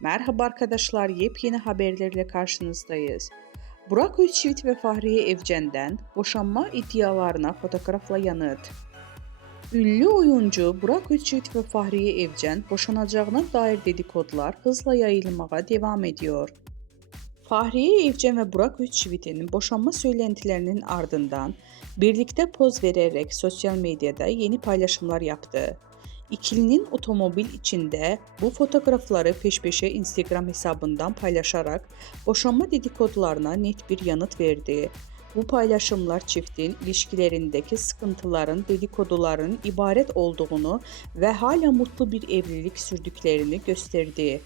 Merhaba arkadaşlar, yepyeni haberlerle karşınızdayız. Burak Özçivit ve Fahriye Evcen'den boşanma iddialarına fotoğrafla yanıt. Ünlü oyuncu Burak Özçivit ve Fahriye Evcen boşanacağına dair dedikodular hızla yayılmaya devam ediyor. Fahriye Evcen ve Burak Özçivit'in boşanma söylentilerinin ardından birlikte poz vererek sosyal medyada yeni paylaşımlar yaptı. İkilinin otomobil içinde bu fotoğrafları peş peşe Instagram hesabından paylaşarak boşanma dedikodularına net bir yanıt verdi. Bu paylaşımlar çiftin ilişkilerindeki sıkıntıların, dedikoduların ibaret olduğunu ve hala mutlu bir evlilik sürdüklerini gösterdi.